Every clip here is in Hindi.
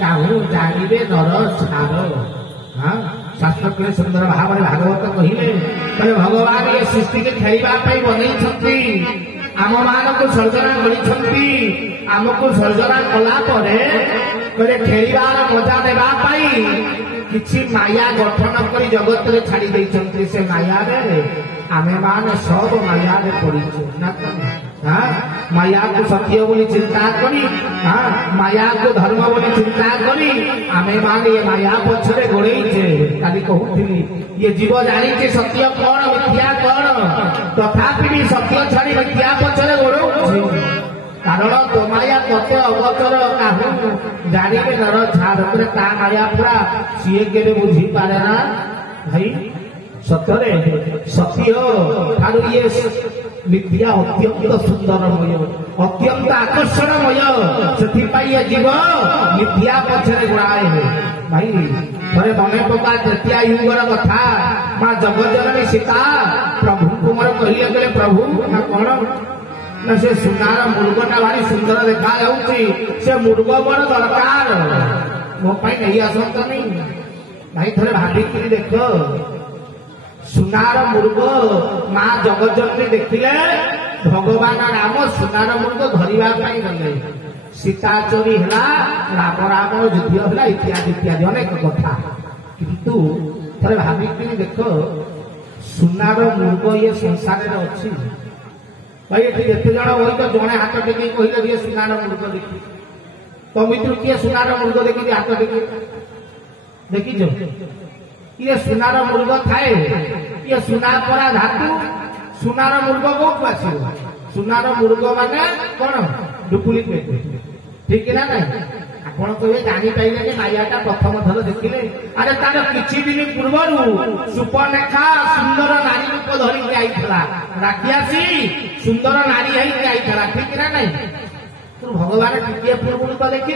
काहू जानिबे नर छार। हाँ शास्त्र के सुंदर भाव में भागवत कहले भगवान ये सृष्टि के खेलवा बनई आम मान को सर्जना कर आमको सर्जना कला खेलार मजा देवाई किसी माया गठन कर जगत रे छाड़ी देइछन्ति से माया रे आमे मान सब माया रे पड़ीछु ना हाँ माया को सत्य बोली चिंता करी हाँ माया को धर्म बोली चिंता करी आमे मान ये माया पछरे गोड़े काली कहूली ये जीव जानी सत्य कौन मिथ्या कौन तथापि भी सत्य छाड़ी मिथ्या पछरे गोड़े कारण तो माया कते अवतर काहू जानिबे नर छाड़ ता माया पूरा सीए के बुझी पारे ना भाई सतरे सत्य ठारू ये मिथ्या अत्यंत सुंदरमय अत्यंत आकर्षणमय से जीव मिथ्या पछरे गुड़ाए भाई थे मन पका तृतीया युगर कथा माँ जगज्जननी सीता प्रभु को मोर कहले प्रभु ना कौन ना से सुनार मुर्गटा भारी सुंदर देखा से मुर्ग बड़ दरकार मो नहीं आसत नहीं भाई थे भाविक देख सुनार मुर्ग माँ जगज्जननी देखिले भगवान राम सुनार मुर्ग धरवा गले सीता चोरी है राम राम युद्ध है इत्यादि इत्यादि अनेक कथा किंतु थे भाविक देख सुनार मुर्ग ये संसार में अच्छी भाई ये जिते जन वही तो जड़े हाथ टेक कहले सुनार मुर्ग देखी तो मित्र किए सुनार मुर्ग देखी हाथ टेक देखी ये सुनार मुर्ग थाए ये सुना परा धातु सुनार मुर्ग कौन आस सुनार मुर्ग माने कौन डुप्लिकेट ठीक ना नहीं आपण कहे जापारे मायाटा प्रथम थर देखिले अरे तार किछि दिन पूर्व सुपर्णरेखा सुंदर नारी रूप धरिक आईला राखियासी सुंदर नारी आईला ठीक ना नहीं भगवान टिके पूर्व तो देखी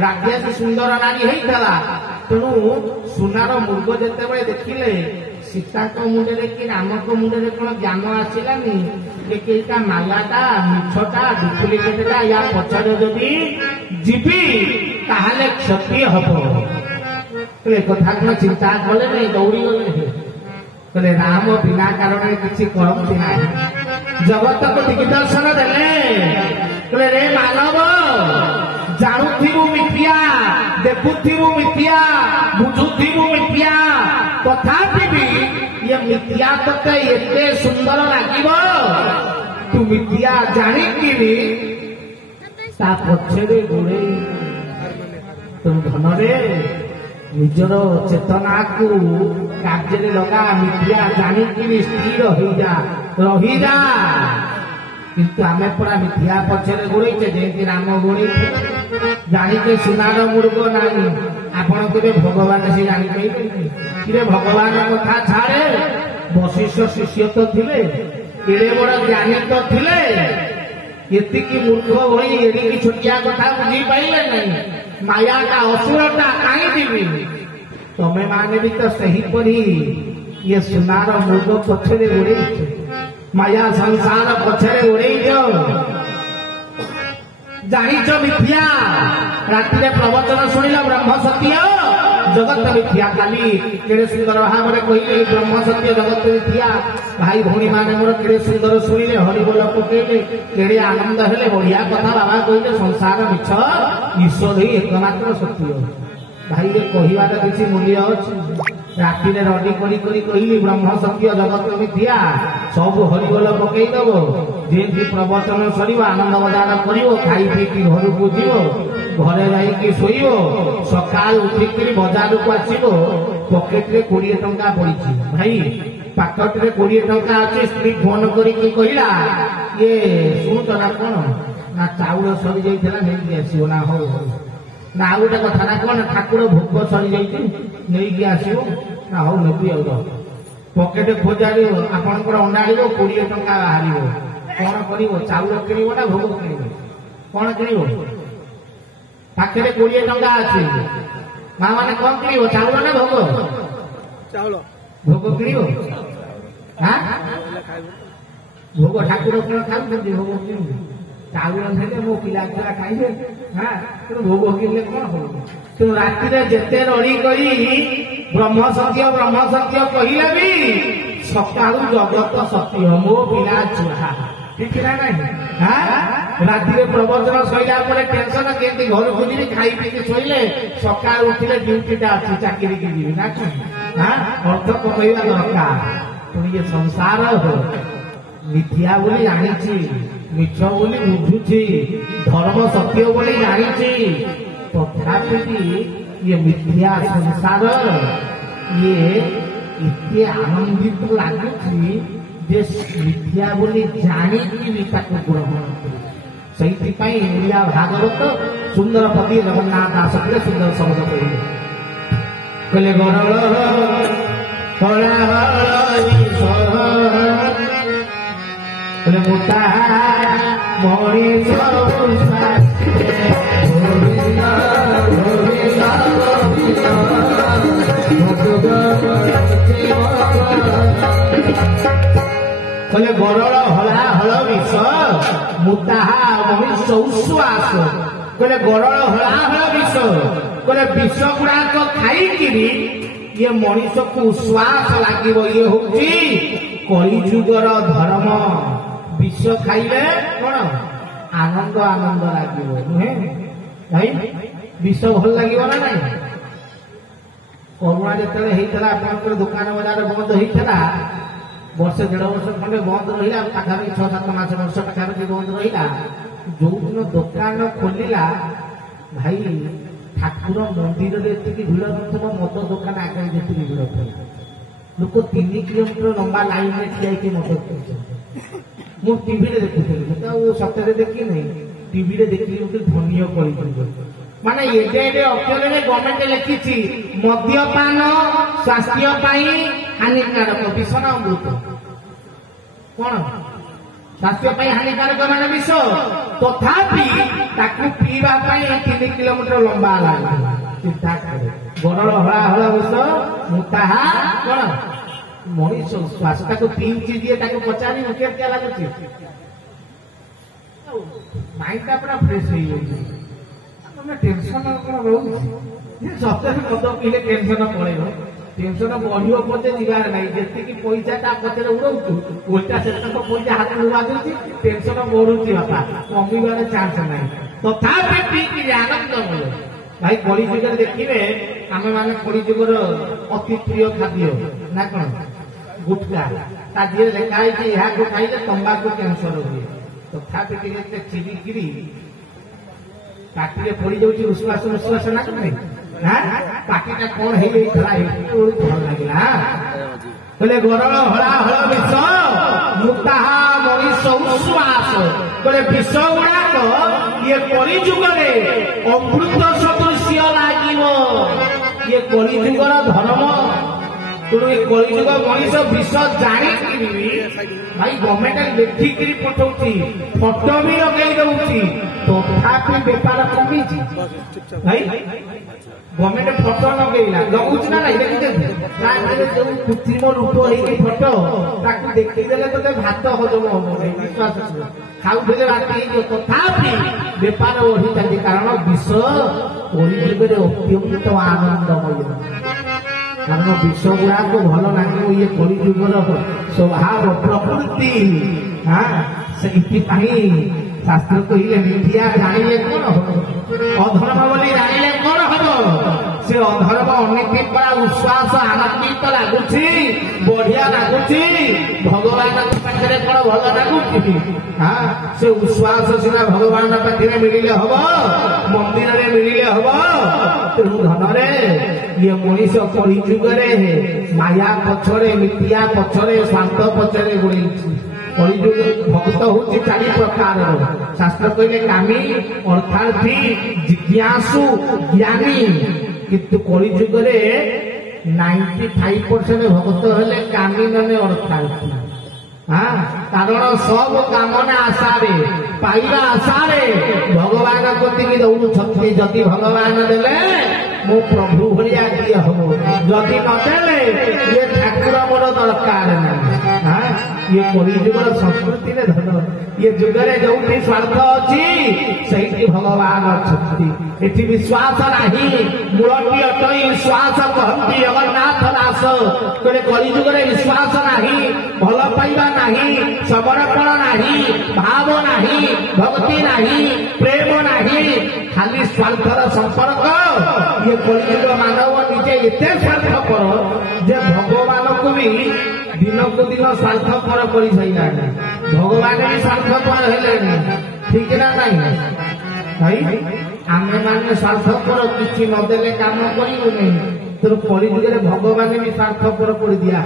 राखियासी सुंदर नारी होता तेणु सुनार मुर्ग जिते देखिले सीता मुंडे कि राम को मुंडे कौन ज्ञान आसलानी कि मायाटा मिछटा डुप्लिकेटा या पछाड़े जदि जीवी ताहले क्षति हम कथा कौन चिंता कले नहीं दौड़ी गले कहले राम बिना कारण किसी करती ना जगत को दिग्दर्शन देले कहले रे मानव जानुथिबु मिथ्या देखुथिबु मिथ्या बुझुथिबु मिथ्या तथापि भी ये मिथ्या तते एते सुंदर लागिब तू मिथ्या जानिकी भी ता पछरे गोड़े तुम धनरे निजर चेतना को कार्य लगा मिथ्या जानिकी स्थिर रही जा किंतु आमे पूरा मिथ्या पछरे गोड़े जयंती राम गोड़े जानिके सुनार मुर्ग नाही आपण के भगवान से जानी भगवान कथा छाड़े वशिष्ठ शिष्य तो थिले एड़े बड़ ज्ञानी तो थिले एतिकी मूर्ख होई एड़ी छोटिया कथा बुझी पाइले नहीं माया का असुरता काई दिबी तमे माने भी तो सही परी ये सुनार मुर्ग पछरे उड़े माया संसार पछरे उड़े जानिच मिथ्या राति प्रवचन शुणिल ब्रह्म सत्य जगत मिथ्या काली केड़े सुंदर भाव में कहले ब्रह्म सत्य जगत मिथ्या भाई भौणी माने मोर केड़े सुंदर शुणिले हरिबोल पकेले केड़े आनंद हेले बढ़िया कथा बाबा कहले संसार मिछ ईश्वर ही एकमात्र सत्य भाई ये कहिबार किसी मूल्य अछि राति रडी करी कहली ब्रह्म सत्य जगत मिथ्या सब हरिबोल पकई दब जे प्रवचन सर आनंद बजार कर खाई पी घर को जीव घरे जाइए शोब सकाल उठिक बजार को आसो पकेट्रे 20 टंका पड़ी भाई पाकटे 20 टंका अच्छे स्त्री फोन करला ये शुणुच ना कौन ना चाउल सरी जाइए आसो ना हो ना आ गोटे कथा ना कौन ठाकुर भोग सरी जाइए आसो ना हो नेबी आ पकेट खोजाड़ी आपंकर अंडाड़ी 20 टंका बाहर कौन कर चाउल किण ना भोग किण कौन किण पाखे 20 टंका अच्छी माँ मैंने कौन किण चाउल ना भोग चाउल भोग किण भोग ठाकुर कौन खाऊ भोग किण चाउल रंधे मो पिला पिला खाइबे हाँ तेणु भोग किले कौन हो तेणु राति जेते रड़ी करी ब्रह्म सत्य कहले भी सकाळु जगत सत्य मो पिला छुआ ठीक ना नहीं हाँ राति प्रवचन सैला टेंशन केमती घर को जी खाई पी शोले सका उठे ड्यूटीटा अच्छी चाकरी की जी ना हाँ अर्थ कहवा दरकार पुणी ये संसार हो मिथ्या बोली जानी मिछ बोली बुझुची धर्म सत्य बोली जानी तथापि ये मिथ्या संसार ये इतने आनंदित लगुची मिथ्या बोली जानी ग्रहण से भागवत सुंदर पति जगन्नाथ दास सुंदर शब्द कहले मोटा कहले गरल हला हल विष मुताहा मनुष्य उश्वास कहले गरल हला हल विष कहले विष गुड़ाक खाई ये मनीष को उश्वास लगे ये हूँ कलिजुगर धर्म विष खाइले कौन आनंद आनंद लगे नुहे भाई विष भल लगे ना ना करुणा जो होता दुकान बजार बंद होता वर्षे 1.5 वर्ष खंडे बंद रहा पाखापाखि 6-7 मास वर्ष पाखापाखि बंद रहा जो दिन दुकान खोलिला भाई ठाकुर मंदिर में जी भिड़ नथिबो मद दुकान आगे जी भिड़ थे लोक 3 किलोमीटर लंबा लाइन में ठिया मद मु टीवी देखुली सतरे देखी नहीं टीवी देखी धन्य कही माने एडे अक्षर में गवर्नमेंट लिखी मद्यपान स्वास्थ्य हानिकारक विषण अमृत कौन स्वास्थ्य हानिकारक मान विष तथापि पीवा 3 किलोमीटर लंबा चिंता करे गरल हला हला विष मुताहा कौन मनीष श्वास पीऊँची दिए पचारि क्या लगुच माइंडा पूरा फ्रेश हो टेंशन रोचे सप्ताह मद पीले टेंशन पड़े टेंशन बढ़ियो पचे जीवार ना जी पैसा पचर उड़ाऊ उल्टा से पैसा हाथ में बाजू टेंशन बढ़ुची बापा कमिबार चांस ना तथापि पीक आनंद मिले भाई कली जुगर देखिए आम मैंने कली जुगर अति प्रिय खाद्य ना कौन गुटखा ताजे लेखाई खाई तंबाकू कैंसर हुए तथापि चिड़िकी पार्टी पड़ जाऊँ उश्वास उश्वास ना पार्टीटा कौन भल लगे कहले गरल हला हल विष मुताहा मनीष उश्वास कहले विष गुड़ाक ये कलिजुग अमृत सदृश्य लगे ये कलिजुगर धर्म तेणु ये कलिजुग मनीष विष जाणी भाई गवर्नमेंट देखिक पठाऊँ फटो भी लगे दौर तथापि बेपार कमी भाई गवर्नमेंट फटो लगेला लगुच ना देखिए जो कृत्रिम रूप हो फटो देखीदे तो भात हजम हम विश्वास खाऊले राति तथापि बेपार बढ़ी जाती कारण विष कलिजुगे अत्यंत आनंदमय कारण विष गुड़ाक भल लगे ये कलिजुगर स्वभाव प्रकृति हाँ से शास्त्र कहले मिथ्या जानिले कौन हम अधर्म बोली जानिले कौन हम से अधर्म अनेक बड़ा उश्वास आनंदित लगुची बढ़िया लगुची भगवान पाखे कौन भल लगुची हाँ से उश्वास सीना भगवान पाखे मिले हम मंदिर में मिले हम तेणु धन ये मनीष कलिजुगे माया पछरे मिथ्या पछरे स्वार्थ पछरे गोड़ी कलिजुग भक्त हूँ 4 प्रकार शास्त्र कहले कामी अर्थार्थी जिज्ञासु ज्ञानी किंतु कलिजुगे 95% भक्त हेले कामी माने अर्थार्थी हाँ कारण सब कामना आशारे पाइबा आशारे भगवान प्रति दौड़ुंट जदि भगवान देले मो प्रभु भलिया किए हम जदि नदेले ये ठाकुर मोर दरकार ना ये कलिजुगर संस्कृति रे धन ये जुगरे जो स्वार्थ अच्छी सही भगवान अच्छी एटी विश्वास नाही मूलटी अटई विश्वास कहती जगन्नाथ दास कहले कलिजुगरे विश्वास नाही भल पाइबा नाही समर्पण नाही भाव नाही भक्ति नाही प्रेम नाही खाली स्वार्थर संपर्क ये कलिजुग मानव निजे एते स्वार्थपर जे भगवान को भी दिन को दिन स्वार्थपर कर भगवान भी स्वार्थपर हेले ठीक ना नहीं भाई आमे माने स्वार्थपर किसी नदेले काम करू नहीं तो कलिजुगे भगवान भी स्वार्थपर कर दिया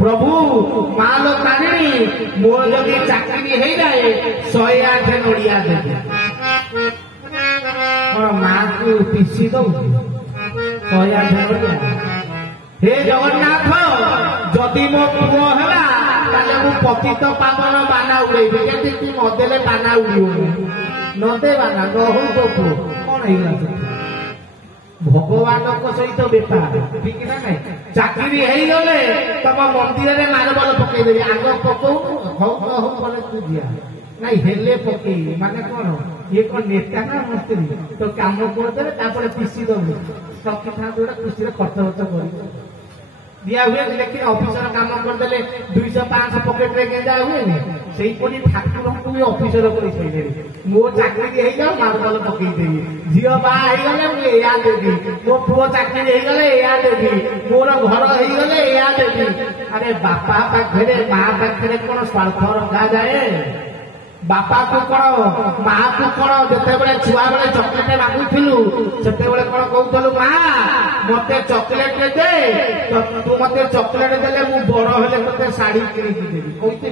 प्रभु माल तारिणी मोर जदि चाकरी हो जाए 108 नड़िया देवे माँ को पिसी दो 108 नड़िया हे जगन्नाथ जदि मो पुओ है पतित पावन बाना उड़े नदेले बाना उड़ नदे बाना नहू तो पुओ कौन है भगवान सहित बेपार ठीक ना नहीं चाकरी गले तुम मंदिर में मार्बल पकईदेवी आग पकऊ हौ बोले तू दिया नहीं हेले पकई माने कौन ये कौन नेता ना मंत्री तो काम करदे पिसी दबे सब था खुशी खर्च खर्च कर दिया हुए लेकिन ऑफिसर काम करदे 200-500 पकेट रे गेंजा हुए से ठाकुर को भी ऑफिसर कर मो चाकरी हो जाओ मार्बल पकईदेवी झील बागले मुझे या देवी मो पुओ चाकरी होगले या देवी मोर घर होगले या देवी अरे बापा पाखे माँ पाखे कौन स्वार्थ रखा जाए बापा को कौन माँ को कौन जिते बड़े छुआ बेले चॉकलेट मांगुलु से कौन कहलु माँ मते चॉकलेट दे तो तू मते चॉकलेट देले मु बड़ हेले तते साड़ी किनी देबी कहते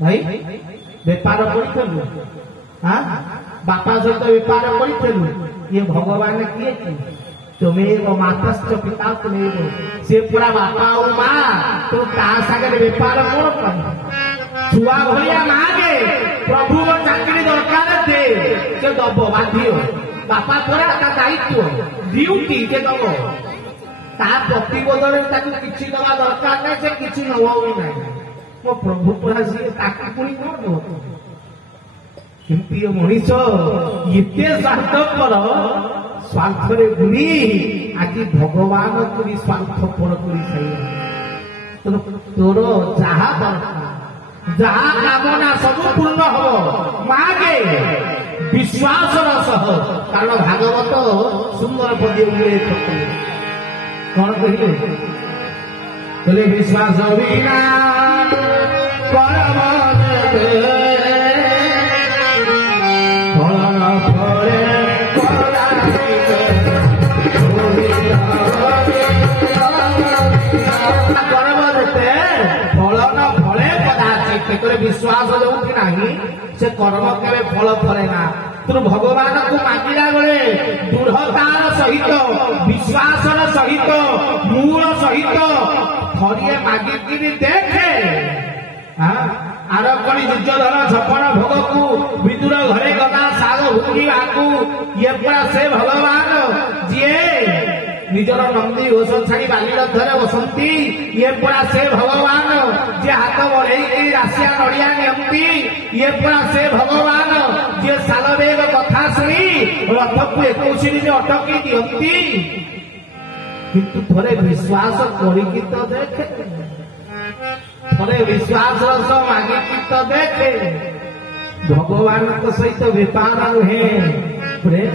भाई बेपार करू हाँ बापा सहित बेपार करू ये भगवान किए तुम्हें मातश्च पिता तुम्हें से पूरा बापा और माँ तो सागे बेपार कौन कर छुआ भाया मागे प्रभु को चाकरी दरकार दे से दब बाध्य बापा पूरा दायित्व ड्यूटी से दब प्रतिबोधन किसी दवा दरकार नहीं से किसी नवा भी नहीं मो प्रभु पूरा सी पुणी कौन दब किंतु मनीष ये स्वार्थपर स्वार्थरे बुड़ी आज भगवान को भी स्वार्थपर कर तोर जहा दरकार जहा कामना सब पूर्ण हम मागे विश्वास सह कारण भागवत सुंदर पद्य कौन कहले विश्वास बिना विश्वास जो से कर्म के फल फले ना तेणु भगवान को मांगला बेले दृढ़तार सहित विश्वास सहित मूल सहित थरिए मागिकी देखे आरकणी दुर्योधन छपन भोग को विदुर घरे गदा साग हुकुरी आकू ये पूरा से भगवान जी निजर नंदी घोष छाड़ी बालीरथरे बसंती ये पूरा से भगवान जे हाथ बढ़े राशिया नड़िया नियंती ये पूरा से भगवान जे सालवेग कथा शुणी रथ को 21 दिन अटकी दियंती किंतु थोड़े विश्वास करिकी तो देखे थोड़े विश्वास मागिकी तो देखे भगवान सहित बेपार नुहे प्रेम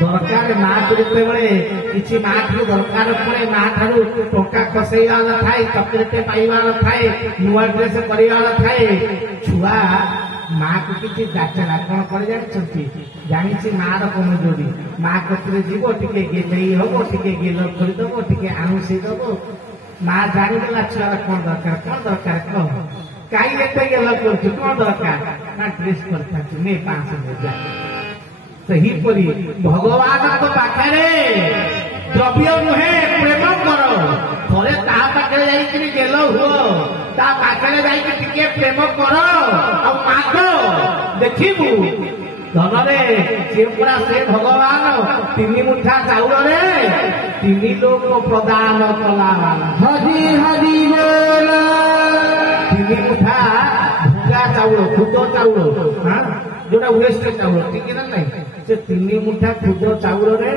दरकार माँ करते किसी माँ ठार दरकार पड़े माँ ठार टंका खसैवा थाए चॉकलेट पाइबा थाए नुआ ड्रेस करवा थाए छुआ माँ को किसी जाचना कौन कर जानी माँ कमजोरी माँ कतरे जीव टे गेले हम टे गेल खोलीदब टे आउसी दब माँ जानीदेला छुआर कौन दरकार कह कहीं एते गेल कर कौन दरकार ना ड्रेस कर 500 जा सहीपरी भगवान पाखे द्रव्य नुहे प्रेम कर थे पाखे गेल हुओ पाखे जाके प्रेम कर माग देखू ଧନରେ ସେ ପୁରା ସେ ଭଗବାନ 3 ମୁଠା ଚାଉଳରେ 3 ଲୋକ ପ୍ରଦାନ କଲା। ହରି ହରି ବୋଲ। 3 ମୁଠା ଭୁଙ୍ଗା ଚାଉଳ ଖୁଦ ଚାଉଳ ଯୋଉଟା ୱେଷ୍ଟ ଚାଉଳ ଠିକ ନା ନାଇଁ ସେ 3 ମୁଠା ଖୁଦ ଚାଉଳରେ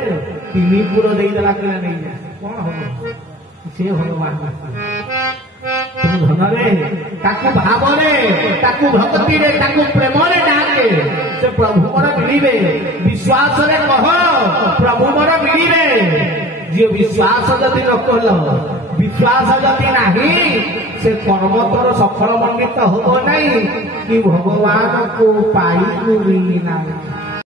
3 ପୁର ଦେଇଦେଲା କିନା ନେଇଯା କଣ ହବ ସେ ଭଗବାନ ଧନରେ ତାକୁ ଭାବରେ ତାକୁ ଭକ୍ତିରେ ତାକୁ ପ୍ରେମରେ ଡାକେ ସେ ପ୍ରଭୁ ମୋର ମିଳିବେ ବିଶ୍ୱାସରେ କହ ପ୍ରଭୁ ମୋର ମିଳିବେ। ଯିଏ ବିଶ୍ୱାସ ଯଦି ନ କଲ ବିଶ୍ୱାସ ଯଦି ନାହିଁ ସେ କର୍ମ ତୋର ସଫଳ ମଣ୍ଡିତ ହବ ନାହିଁ କି ଭଗବାନକୁ ପାଇବୁ ବି ନାହିଁ।